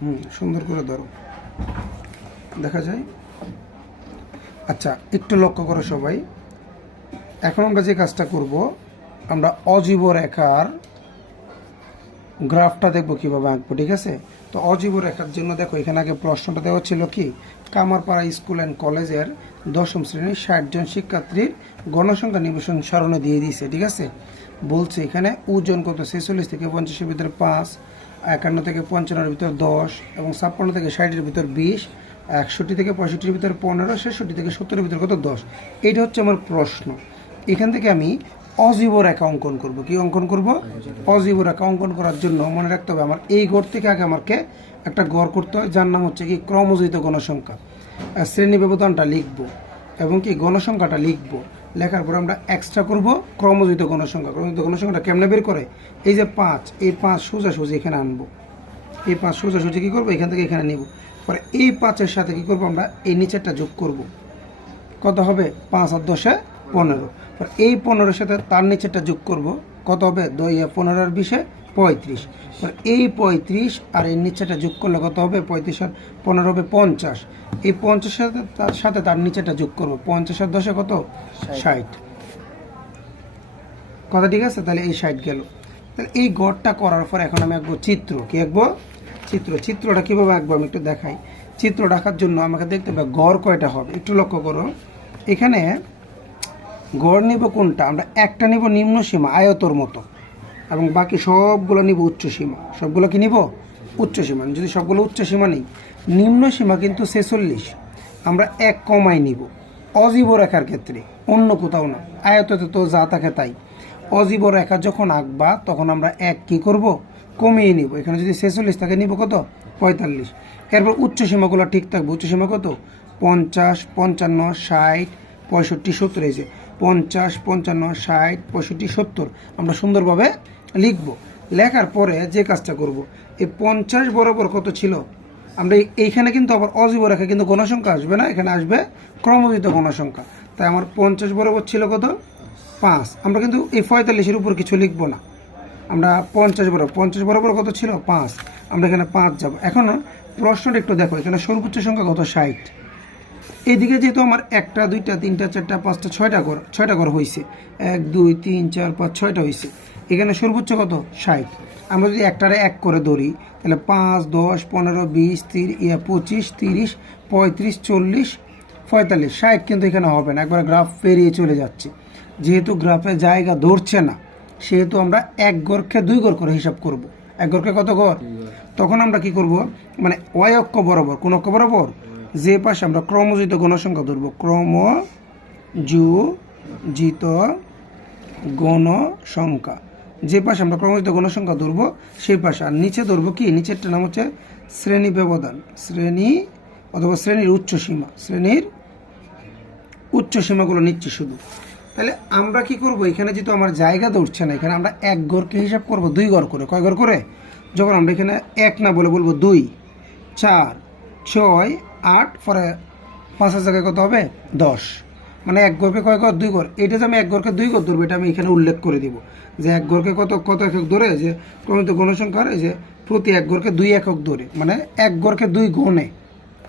হুম, সুন্দর করে ধরো। দেখা যায়? আচ্ছা একটু লক্ষ্য করো সবাই। এখন আমরা যে কাজটা করব, আমরা অজীব রেখার গ্রাফটা দেখব কীভাবে আঁকবো, ঠিক আছে? তো অজীব রেখার জন্য দেখো, এখানে আগে প্রশ্নটা দেওয়া ছিল কি? কামারপাড়া স্কুল অ্যান্ড কলেজের দশম শ্রেণির ষাটজন শিক্ষার্থীর গণসংখ্যা নিবেশন স্মরণে দিয়ে দিয়েছে, ঠিক আছে? বলছে এখানে ওজন কত? ছেচল্লিশ থেকে পঞ্চাশের ভিতরে পাঁচ। একান্ন থেকে পঞ্চান্নর ভিতর দশ এবং ছাপ্পান্ন থেকে ষাটের ভিতর বিশ, একষট্টি থেকে পঁয়ষট্টির ভিতর পনেরো, ছেষট্টি থেকে সত্তরের ভিতর কত দশ? এইটা হচ্ছে আমার প্রশ্ন। এখান থেকে আমি অজীব রেখা অঙ্কন করব। কি অঙ্কন করব? অজীব রেখা অঙ্কন করার জন্য মনে রাখতে হবে, আমার এই ঘর থেকে আগে আমাকে একটা গড় করতে হয়, যার নাম হচ্ছে কি ক্রমজিত গণসংখ্যা শ্রেণি ব্যবধানটা লিখব এবং কি গণসংখ্যাটা লিখব। লেখার পর আমরা এক্সট্রা করব ক্রমজিত গণসংখ্যা ক্রমজিত গণসংখ্যাটা কেমনে বের করে? এই যে পাঁচ, এই পাঁচ সোজাসুজি সোজা এখানে আনব। এই পাঁচ সোজাসুজি সোজা কী করব? এখান থেকে এখানে নিব। পরে এই পাঁচের সাথে কী করব আমরা? এই নিচেরটা যোগ করব। কত হবে? পাঁচ আর দশে পনেরো। এই পনেরোর সাথে তার নিচেরটা যোগ করব। কত হবে? দুই পনেরো আর বিশে পঁয়ত্রিশ। পরে এই পঁয়ত্রিশ আর এই নিচেটা যোগ করলে কত হবে? পঁয়ত্রিশ আর পনেরো হবে পঞ্চাশ। এই পঞ্চাশের তার সাথে তার নিচেটা যোগ করব। পঞ্চাশ আর দশে কত? ষাট। কথা ঠিক আছে? তাহলে এই ষাট গেল। তাহলে এই গড়টা করার পর এখন আমি আঁকবো চিত্র। কি আঁকবো? চিত্র। চিত্রটা কীভাবে আঁকবো আমি একটু দেখাই। চিত্র রাখার জন্য আমাকে দেখতে হবে গড় কয়টা হবে। একটু লক্ষ্য করো। এখানে গড় নিব কোনটা? আমরা একটা নিব নিম্ন সীমা আয়তর মতো। এবং বাকি সবগুলো নিব উচ্চ সীমা। সবগুলো কি নিব? উচ্চ সীমা। যদি সবগুলো উচ্চ সীমা নেই, নিম্ন সীমা কিন্তু ছেচল্লিশ। আমরা এক কমাই নিব। অজীব রেখার ক্ষেত্রে, অন্য কোথাও না। আয়ততে তো যা থাকে তাই। অজীব রেখা যখন আঁকবা, তখন আমরা এক কি করব? কমিয়ে নিব। এখানে যদি ছেচল্লিশ থাকে, নিব কত? পঁয়তাল্লিশ। এরপর উচ্চ সীমাগুলো ঠিক থাকবে। উচ্চ সীমা কত? পঞ্চাশ, পঞ্চান্ন, ষাট, পঁয়ষট্টি, সত্তর। এই যে পঞ্চাশ, পঞ্চান্ন, ষাট, পঁয়ষট্টি, সত্তর। আমরা সুন্দরভাবে লিখব। লেখার পরে যে কাজটা করব। এই পঞ্চাশ বরাবর কত ছিল? আমরা এইখানে কিন্তু আবার অজীব রেখা কিন্তু গণসংখ্যা আসবে না, এখানে আসবে ক্রমবিত গণসংখ্যা তাই আমার পঞ্চাশ বরাবর ছিল কত? পাঁচ। আমরা কিন্তু এই পঁয়তাল্লিশের উপর কিছু লিখব না। আমরা পঞ্চাশ বরাবর পঞ্চাশ বরাবর কত ছিল? পাঁচ। আমরা এখানে পাঁচ যাব। এখন প্রশ্নটা একটু দেখো, এখানে সর্বোচ্চ সংখ্যা কত? ষাট। এইদিকে যেহেতু আমার একটা দুইটা তিনটা চারটা পাঁচটা ছয়টা ঘর ছয়টা ঘর হয়েছে এক দুই তিন চার পাঁচ ছয়টা হয়েছে এখানে সর্বোচ্চ কত? ষাট। আমরা যদি একটারে এক করে ধরি তাহলে পাঁচ দশ পনেরো বিশ তির ইয়া পঁচিশ তিরিশ পঁয়ত্রিশ চল্লিশ পঁয়তাল্লিশ। ষাট কিন্তু এখানে হবে না। একবার গ্রাফ পেরিয়ে চলে যাচ্ছে। যেহেতু গ্রাফে জায়গা ধরছে না সেহেতু আমরা এক গড়কে দুই গড় করে হিসাব করব। এক গড়কে কত গড়। তখন আমরা কি করব? মানে ওয়াই অক্ষ বরাবর। কোন অক্ষ বরাবর? যে পাশে আমরা ক্রমজিত গণসংখ্যা ধরব, ক্রমযুজিত গণসংখ্যা যে পাশে আমরা ক্রমজিত গণসংখ্যা ধরবো, সেই পাশে। আর নিচে ধরবো কি? নিচেরটা নাম হচ্ছে শ্রেণি ব্যবধান। শ্রেণি অথবা শ্রেণির উচ্চ সীমা। শ্রেণির উচ্চ সীমাগুলো নিচ্ছে শুধু। তাহলে আমরা কি করব? এখানে যেহেতু আমার জায়গা ধরছে না, এখানে আমরা এক ঘরকে হিসাব করব, দুই ঘর করে। কয় ঘর করে? যখন আমরা এখানে এক না বলে বলব দুই, চার, ছয় আট, পরে পাঁচের জায়গায় কত হবে? দশ। মানে এক ঘরকে কয় ঘর দুই ঘর এটা যে আমি এক ঘরকে দুই ঘর ধরবো, এটা আমি এখানে উল্লেখ করে দিব। যে এক ঘরকে কত কত একক ধরে? যে ক্রমিত এই যে প্রতি এক ঘরকে দুই একক ধরে। মানে এক ঘরকে দুই গণে।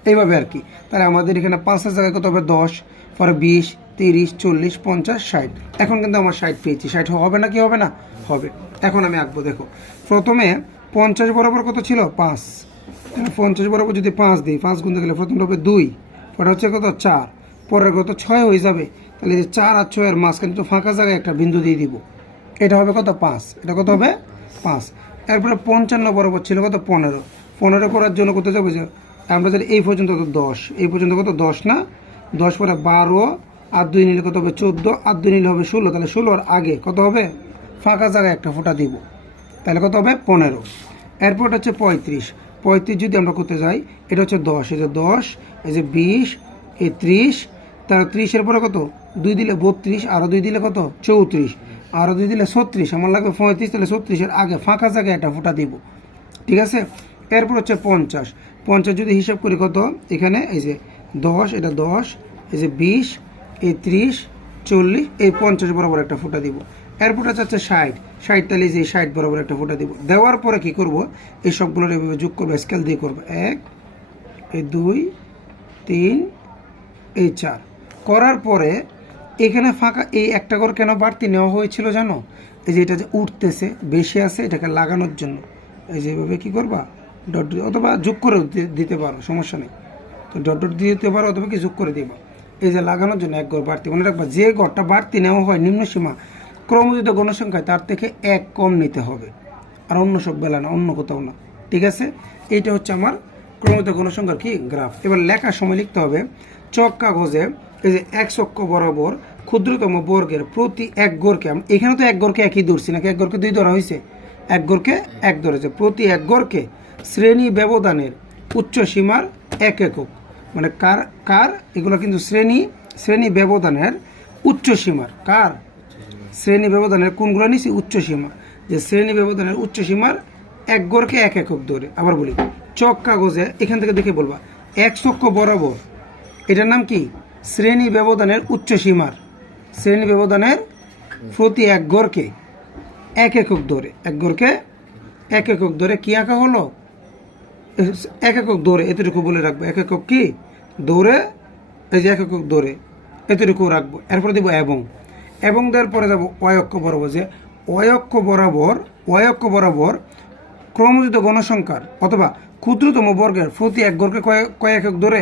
এইভাবে আর কি। তাহলে আমাদের এখানে পাঁচের জায়গায় কত হবে? দশ, পরে বিশ, তিরিশ, চল্লিশ, পঞ্চাশ, ষাট। এখন কিন্তু আমার ষাট পেয়েছি। ষাট হবে না কি হবে না? হবে। এখন আমি আঁকবো, দেখো। প্রথমে পঞ্চাশ বরাবর কত ছিল? পাঁচ। পঞ্চাশ বরাবর যদি পাঁচ দিই, পাঁচ গুনতে গেলে প্রথমটা হবে দুই, পরে হচ্ছে কত চার, পরের কত ছয় হয়ে যাবে। তাহলে যে চার আর ছয়ের মাঝখানে তো ফাঁকা জায়গায় একটা বিন্দু দিয়ে দিব। এটা হবে কত? পাঁচ। এটা কত হবে? পাঁচ। এরপরে পঞ্চান্ন বরাবর ছিল কত? পনেরো। পনেরো করার জন্য কত যাবে যে, আমরা যদি এই পর্যন্ত কত? দশ। এই পর্যন্ত কত? দশ না? দশ পরে বারো, আর দুই নিলে কত হবে? চোদ্দ, আর দুই নিলে হবে ষোলো। তাহলে ষোলোর আগে কত হবে? ফাঁকা জায়গায় একটা ফোঁটা দিব। তাহলে কত হবে? পনেরো। এরপর হচ্ছে পঁয়ত্রিশ। পঁয়ত্রিশ যদি আমরা করতে যাই, এটা হচ্ছে দশ, এই যে দশ, এই যে বিশ, এই ত্রিশ তার ত্রিশের পরে কত? দুই দিলে বত্রিশ আরও দুই দিলে কত? চৌত্রিশ। আরও দুই দিলে ছত্রিশ, আমার লাগবে পঁয়ত্রিশ, তাহলে ছত্রিশের আগে ফাঁকা জায়গায় একটা ফোঁটা দিব। ঠিক আছে? এরপর হচ্ছে পঞ্চাশ। পঞ্চাশ যদি হিসাব করি কত? এখানে এই যে দশ, এটা দশ, এই যে বিশ, এই ত্রিশ, চল্লিশ, এই পঞ্চাশ বরাবর একটা ফোটা দিব। এরপর হচ্ছে ষাট। ষাট তাহলে যে ষাট বরাবর একটা ফোঁটা দিব। দেওয়ার পরে কি করব? এই সবগুলোর এভাবে যোগ করব স্কেল দিয়ে করব। এক, এই দুই, তিন, এই চার। করার পরে এখানে ফাঁকা এই একটা করে কেন বাড়তি নেওয়া হয়েছিল জানো? এই যে এটা যে উঠতেছে, বেশি আছে, এটাকে লাগানোর জন্য। এই যে এভাবে কী করবা? ডট অথবা যোগ করে দিতে পারো, সমস্যা নেই। তো ডট ডট দিয়ে দিতে পারো অথবা কি যোগ করে দিবা। এই যে লাগানোর জন্য এক ঘর বাড়তি। মনে রাখবা যে ঘরটা বাড়তি নেওয়া হয় নিম্ন সীমা ক্রমযুক্ত গণসংখ্যায় তার থেকে এক কম নিতে হবে। আর অন্য সব বেলা না, অন্য কোথাও না। ঠিক আছে? এইটা হচ্ছে আমার ক্রমিত গণসংখ্যার কি? গ্রাফ। এবার লেখার সময় লিখতে হবে, চক কাগজে এই যে এক অক্ষ বরাবর ক্ষুদ্রতম বর্গের প্রতি এক গড়কে এখানে তো এক গড়কে একই ধরছি নাকি? এক গড়কে দুই ধরা হয়েছে? এক গড়কে এক ধরেছে। প্রতি এক গড়কে শ্রেণি ব্যবধানের উচ্চ সীমার এক একক। মানে কার কার? এগুলো কিন্তু শ্রেণি শ্রেণি ব্যবধানের উচ্চ সীমার। কার? শ্রেণি ব্যবধানের কোনগুলো নিছি? উচ্চ সীমা। যে শ্রেণি ব্যবধানের উচ্চ সীমার এক গড়কে এক একক ধরে। আবার বলি, চক কাগজে এখান থেকে দেখে বলবা, এক চক্ষ বরাবর। এটার নাম কি? শ্রেণি ব্যবধানের উচ্চ সীমার। শ্রেণি ব্যবধানের প্রতি এক গড়কে এক একক ধরে। এক গড়কে এক একক ধরে কি আঁকা হলো? এক একক দৌড়ে এতটুকু বলে রাখব। এক একক কি? দৌড়ে এই যে এক একক দৌড়ে এতটুকু রাখব। এরপরে দিব এবং। এবং তারপরে পরে যাব অয়ক্ষ বরাবর যে অয়ক্ষ বরাবর অয়ক্ষ বরাবর ক্রমযুক্ত গণসংখ্যার অথবা ক্ষুদ্রতম বর্গের প্রতি এক গড়কে কয়েক কয় একক ধরে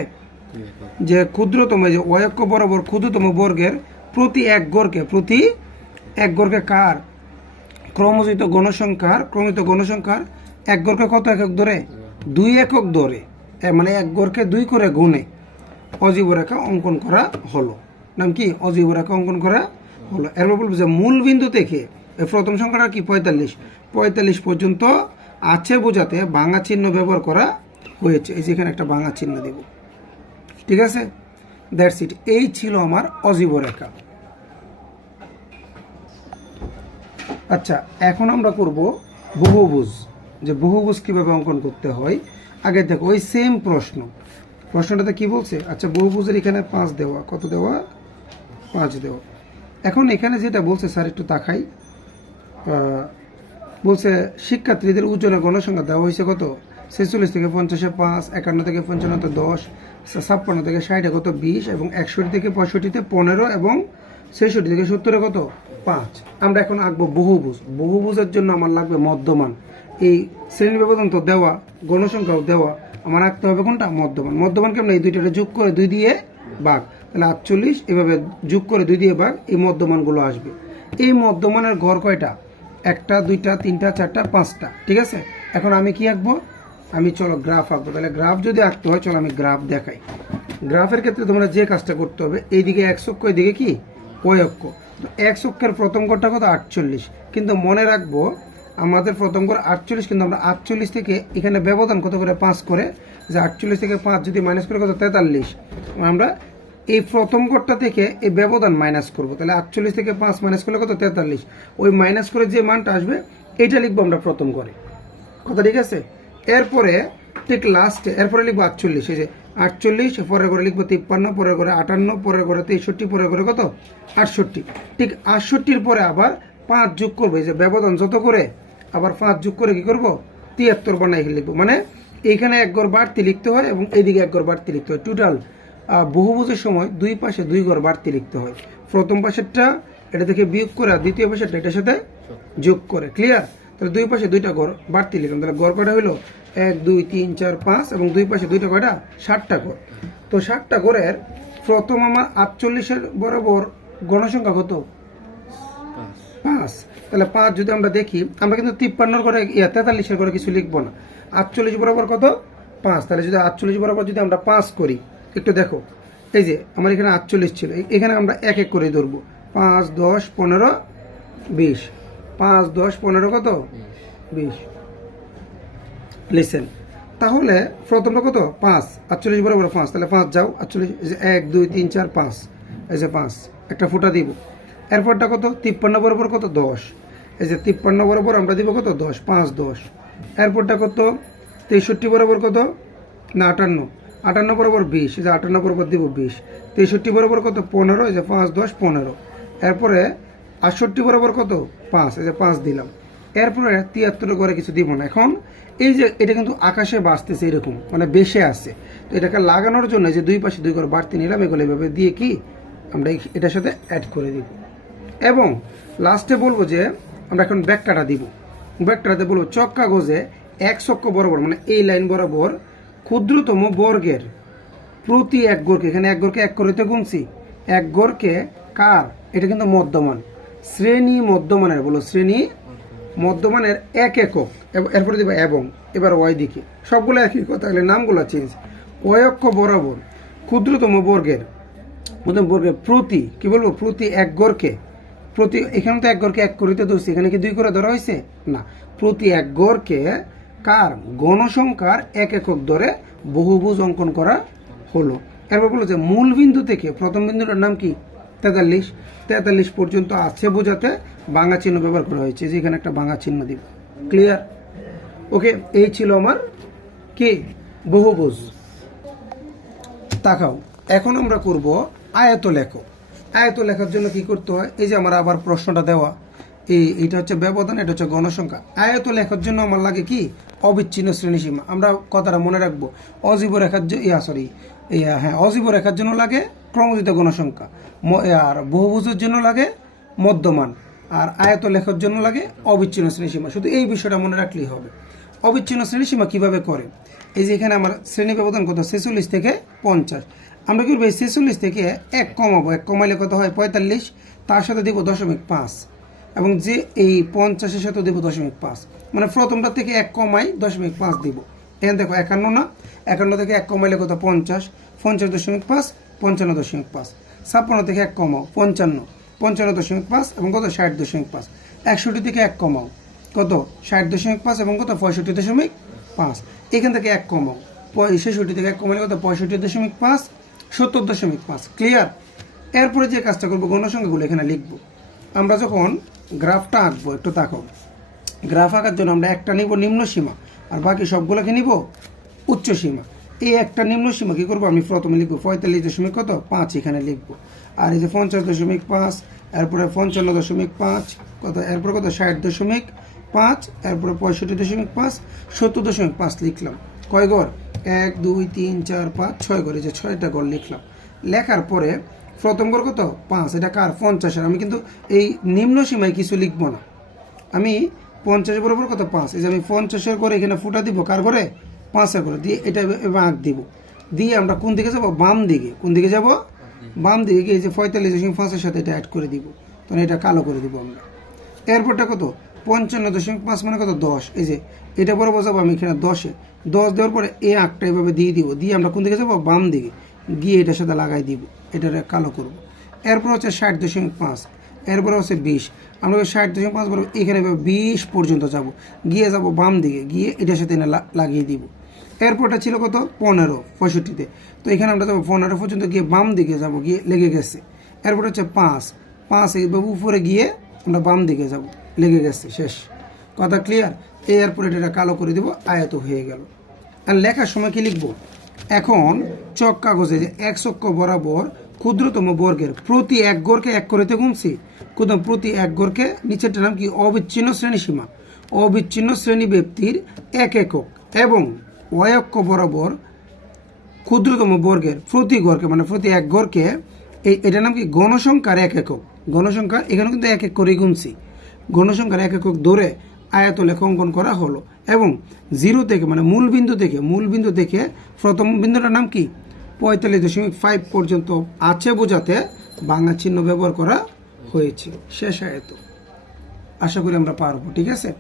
যে ক্ষুদ্রতম, যে অয়ক্ষ বরাবর ক্ষুদ্রতম বর্গের প্রতি এক গড়কে প্রতি এক গড়কে কার? ক্রমযুক্ত গণসংখ্যার ক্রমিত গণসংখ্যার এক গড়কে কত একক ধরে দুই একক ধরে মানে এক গড়কে দুই করে গুণে অজীব রেখা অঙ্কন করা হলো। নাম কি? অজীব রেখা অঙ্কন করা হলো, এরপর বলব যে মূল বিন্দু থেকে প্রথম সংখ্যাটা কি? পঁয়তাল্লিশ। পঁয়তাল্লিশ পর্যন্ত আছে বোঝাতে ভাঙা চিহ্ন ব্যবহার করা হয়েছে। এই যেখানে একটা ভাঙা চিহ্ন দেব। ঠিক আছে? দ্যাটস ইট এই ছিল আমার অজীব রেখা। আচ্ছা এখন আমরা করব বহুভুজ। যে বহুভুজ কীভাবে অঙ্কন করতে হয়? আগে দেখো, ওই সেম প্রশ্ন। প্রশ্নটাতে কি বলছে? আচ্ছা বহুভুজের এখানে পাঁচ দেওয়া। কত দেওয়া? পাঁচ দেওয়া। এখন এখানে যেটা বলছে স্যার, একটু তাকাই। বলছে, শিক্ষার্থীদের ওজনের গণসংখ্যা দেওয়া হয়েছে কত? ছেচল্লিশ থেকে পঞ্চাশে পাঁচ, একান্ন থেকে পঞ্চান্নতে দশ, ছাপ্পান্ন থেকে ষাটে কত বিশ, এবং একষট্টি থেকে পঁয়ষট্টিতে পনেরো, এবং ছেষট্টি থেকে সত্তরে কত? পাঁচ। আমরা এখন আঁকবো বহুভুজ বহুভুজের জন্য আমার লাগবে মধ্যমান। এই শ্রেণি ব্যবধান তো দেওয়া, গণসংখ্যাও দেওয়া, আমার আঁকতে হবে কোনটা? মধ্যমান। মধ্যমান কেমন? এই দুইটাকে যোগ করে দুই দিয়ে বাঘ তাহলে আটচল্লিশ, এভাবে যোগ করে দুই দিয়ে বাঘ এই মধ্যমানগুলো আসবে। এই মধ্যমানের ঘর কয়টা? একটা, দুইটা, তিনটা, চারটা, পাঁচটা, ঠিক আছে? এখন আমি কি আঁকবো? আমি চলো গ্রাফ আঁকবো। তাহলে গ্রাফ যদি আঁকতে হয়, চলো আমি গ্রাফ দেখাই। গ্রাফের ক্ষেত্রে তোমরা যে কাজটা করতে হবে, এইদিকে এক অক্ষ, এদিকে কি? ওই অক্ষ। তো এক অক্ষের প্রথম ঘরটা কত? আটচল্লিশ। কিন্তু মনে রাখব, আমাদের প্রথম ঘর আটচল্লিশ, কিন্তু আমরা আটচল্লিশ থেকে এখানে ব্যবধান কত করে? পাঁচ করে। যে আটচল্লিশ থেকে পাঁচ যদি মাইনাস করে কত? তেতাল্লিশ। আমরা এই প্রথম ঘরটা থেকে এই ব্যবধান মাইনাস করব। তাহলে আটচল্লিশ থেকে পাঁচ মাইনাস করলে কত? তেতাল্লিশ। ওই মাইনাস করে যে মানটা আসবে এটা লিখব আমরা প্রথম করে। কথা ঠিক আছে? এরপরে ঠিক লাস্টে এরপরে লিখব আটচল্লিশ। এই যে আটচল্লিশ, পরের করে লিখব তিপ্পান্ন, পরের করে আটান্ন, পরের করে তেষট্টি, পরের করে কত? আটষট্টি। ঠিক আটষট্টির পরে আবার পাঁচ যোগ করব। এই যে ব্যবধান যত করে, আবার পাঁচ যোগ করে কি করব? তিয়াত্তর বানাই লিখব। মানে এইখানে এক গড় বাড়তি লিখতে হয় এবং এইদিকে এক গড় বাড়তি লিখতে হয়। টোটাল বহুভুজের সময় দুই পাশে দুই গড় বাড়তি লিখতে হয়। প্রথম পাশেরটা, এটা থেকে বিয়োগ করে, আর দ্বিতীয় পাশেরটা এটার সাথে যোগ করে। ক্লিয়ার তাহলে দুই পাশে দুইটা গড় বাড়তি লিখলাম। তাহলে গড় কয়টা হলো এক, দুই, তিন, চার, পাঁচ এবং দুই পাশে দুইটা কয়টা? ষাটটা গড় তো ষাটটা গড়ের প্রথম আমার আটচল্লিশের বরাবর গণসংখ্যা কত? পাঁচ। তাহলে পাঁচ যদি আমরা দেখি, আমরা কিন্তু তিপ্পান্নর করে ইয়া, তেতাল্লিশের করে কিছু লিখব না। আটচল্লিশ বরাবর কত? পাঁচ। তাহলে যদি আটচল্লিশ বরাবর যদি আমরা পাঁচ করি একটু দেখো। এই যে আমার এখানে আটচল্লিশ ছিল। এখানে আমরা এক এক করে ধরবো। পাঁচ দশ পনেরো বিশ। পাঁচ দশ পনেরো কত? বিশ। লিসেন তাহলে প্রথমটা কত? পাঁচ। আটচল্লিশ বরাবর পাঁচ। তাহলে পাঁচ যাও। আটচল্লিশ এক দুই তিন চার পাঁচ। এই যে পাঁচ। একটা ফুটা দিব। এরপরটা কত? তিপ্পান্ন বরাবর কত? দশ। এই যে তিপ্পান্ন বরাবর আমরা দিব কত? দশ। পাঁচ দশ। এরপরটা কত? তেষট্টি বরাবর কত? না আটান্ন। আটান্ন বরাবর বিশ যে আটান্ন বরাবর দিব বিশ। তেষট্টি বরাবর কত? পনেরো, এই যে পাঁচ, দশ, পনেরো। এরপরে আটষট্টি বরাবর কত? পাঁচ, এই যে পাঁচ দিলাম। এরপরে তিয়াত্তর করে কিছু দিব না। এখন এই যে এটা কিন্তু আকাশে বাঁচতেছে এরকম মানে বেশে আছে। তো এটাকে লাগানোর জন্য যে দুই পাশে দুই করে বাড়তি নিলাম, এগুলো এভাবে দিয়ে কি আমরা এটার সাথে অ্যাড করে দিব। এবং লাস্টে বলব যে আমরা এখন ব্যাকটাটা দিব। ব্যাকটাতে বলব চক কাগজে এক চক্ক বরাবর মানে এই লাইন বরাবর ক্ষুদ্রতম বর্গের প্রতি এক গড়কে এখানে এক গড়কে এক করিতে গুনছি। এক গড়কে কার? এটা কিন্তু মধ্যমান। শ্রেণি মধ্যমানের, বলো শ্রেণি মধ্যমানের এক একক। এরপরে দিবা এবং, এবার ওয়াই দিকে। সবগুলো একই কথা, তাহলে নামগুলো চেঞ্জ অয়ক্ষ বরাবর ক্ষুদ্রতম বর্গের মধ্যম বর্গের প্রতি, কি বলব? প্রতি এক গড়কে প্রতি এখানে তো এক গড়কে এক করিতে ধরছি, এখানে কি দুই করে ধরা হয়েছে? না। প্রতি এক গড়কে কার? গণসংখ্যার এক একক ধরে বহুভুজ অঙ্কন করা হলো। এরপর বলো যে, মূল বিন্দু থেকে প্রথম বিন্দুটার নাম কি? তেতাল্লিশ। তেতাল্লিশ পর্যন্ত আছে বোঝাতে বাংলা চিহ্ন ব্যবহার করা হয়েছে যেখানে একটা বাংলা চিহ্ন দিব। ক্লিয়ার ওকে এই ছিল আমার কি? বহুভুজ। তাকাও, এখন আমরা করব আয়ত লেখো আয়ত লেখার জন্য কি করতে হয়? এই যে আমার আবার প্রশ্নটা দেওয়া। এই এটা হচ্ছে ব্যবধান, এটা হচ্ছে গণসংখ্যা। আয়ত লেখার জন্য আমার লাগে কি? অবিচ্ছিন্ন শ্রেণীসীমা আমরা কথাটা মনে রাখব। অজীব রেখার জন্য ইয়া সরি ইয়া হ্যাঁ অজীব রেখার জন্য লাগে ক্রমজিত গণসংখ্যা। আর বহুভুজের জন্য লাগে মধ্যমান। আর আয়ত লেখার জন্য লাগে অবিচ্ছিন্ন শ্রেণীসীমা শুধু এই বিষয়টা মনে রাখলেই হবে। অবিচ্ছিন্ন শ্রেণীসীমা কীভাবে করে? এই যে এখানে আমার শ্রেণি ব্যবধান কত? ছেচল্লিশ থেকে পঞ্চাশ। আমরা কি করব? এই ছেচল্লিশ থেকে এক কমাবো। এক কমাইলে কত হয়? পঁয়তাল্লিশ। তার সাথে দিব দশমিক পাঁচ। এবং যে এই পঞ্চাশের সাথে দিব দশমিক পাঁচ। মানে প্রথমটা থেকে এক কমাই দশমিক পাঁচ দিব। এখানে দেখো একান্ন না, একান্ন থেকে এক কমাইলে কত? পঞ্চাশ। পঞ্চাশ দশমিক পাঁচ, পঞ্চান্ন দশমিক পাঁচ। ছাপ্পান্ন থেকে এক কমাও, পঞ্চান্ন। পঞ্চান্ন দশমিক পাঁচ এবং কত? ষাট দশমিক পাঁচ। একষট্টি থেকে এক কমাও, কত? ষাট দশমিক পাঁচ এবং কত? পঁয়ষট্টি দশমিক পাঁচ। এখান থেকে এক কমাও ছেষট্টি থেকে এক কমালে কত? পঁয়ষট্টি দশমিক পাঁচ, সত্তর দশমিক পাঁচ। ক্লিয়ার এরপরে যে কাজটা করব গণসংখ্যাগুলো এখানে লিখব। আমরা যখন গ্রাফটা আঁকবো, একটু তাকাও। গ্রাফ আঁকার জন্য আমরা একটা নিব নিম্ন সীমা, আর বাকি সবগুলোকে নিব উচ্চ সীমা। এই একটা নিম্ন সীমা কি করব? আমি প্রথমে লিখব পঁয়তাল্লিশ দশমিক কত? পাঁচ এখানে লিখব। আর এই যে পঞ্চাশ দশমিক পাঁচ, এরপরে পঞ্চান্ন দশমিক পাঁচ, কত? এরপরে কত? ষাট দশমিক পাঁচ, এরপরে পঁয়ষট্টি দশমিক পাঁচ, সত্তর দশমিক পাঁচ লিখলাম। কয় গড়? এক, দুই, তিন, চার, পাঁচ, ছয় গড়। এই যে ছয়টা গড় লিখলাম। লেখার পরে প্রথম গড় কত? পাঁচ। এটা কার? পঞ্চাশের। আমি কিন্তু এই নিম্ন সীমায় কিছু লিখব না। আমি পঞ্চাশ বরাবর কত? পাঁচ। এই যে আমি পঞ্চাশের করে এখানে ফুটা দিব, কার করে পাঁচের করে দিয়ে এটা আঁক দিব। দিয়ে আমরা কোন দিকে যাব? বাম দিকে। কোন দিকে যাব? বাম দিকে। গিয়ে যে পঁয়তাল্লিশ দশমিক পাঁচের সাথে এটা অ্যাড করে দিব। তখন এটা কালো করে দিব আমরা। এরপরটা কত? পঞ্চান্ন দশমিক পাঁচ মানে কত? দশ। এই যে এটা বরাবর যাব আমি এখানে দশে। দশ দেওয়ার পরে এই আঁকটা এভাবে দিয়ে দিব। দিয়ে আমরা কোন দিকে যাব? বাম দিকে। গিয়ে এটার সাথে লাগাই দিব এটা কালো করব। এরপর হচ্ছে ষাট দশমিক পাঁচ, এরপরে হচ্ছে বিশ। আমরা ষাট দশমিক পাঁচ বরাবর এখানে বিশ পর্যন্ত যাব। গিয়ে যাব বাম দিকে, গিয়ে এটার সাথে লা- লাগিয়ে দিব। এরপরটা ছিল কত? পনেরো, পঁয়ষট্টিতে। তো এখানে আমরা যাব পনেরো পর্যন্ত গিয়ে বাম দিকে যাব, গিয়ে লেগে গেছে। এরপর হচ্ছে পাঁচ পাঁচ এইভাবে উপরে গিয়ে আমরা বাম দিকে যাব, লেগে গেছে, শেষ। কথা ক্লিয়ার এই এরপরে এটা কালো করে দেবো, আয়ত হয়ে গেল। আর লেখার সময় কি লিখব? এখন চক কাগজে এক চক্ক বরাবর ক্ষুদ্রতম বর্গের প্রতি এক গড়কে এক করেতে গুনছি। ক্ষুদ্র প্রতি এক গড়কে নিচেরটার নাম কি? অবিচ্ছিন্ন শ্রেণীসীমা অবিচ্ছিন্ন শ্রেণি ব্যক্তির এক একক এবং অয়ক্ষ বরাবর ক্ষুদ্রতম বর্গের প্রতি গড়কে মানে প্রতি এক গড়কে এই এটার নাম কি? গণসংখ্যার এক একক। গণসংখ্যা এখানে কিন্তু এক এক করে গুনছি। গণসংখ্যার এক একক ধরে আয়ত লেখ অঙ্কন করা হলো। এবং জিরো থেকে মানে মূল বিন্দু থেকে, মূল বিন্দু থেকে প্রথম বিন্দুটার নাম কি? পঁয়তাল্লিশ দশমিক ফাইভ পর্যন্ত আছে বোঝাতে বাংলা চিহ্ন ব্যবহার করা হয়েছে। শেষ আয়ত। আশা করি আমরা পারব, ঠিক আছে?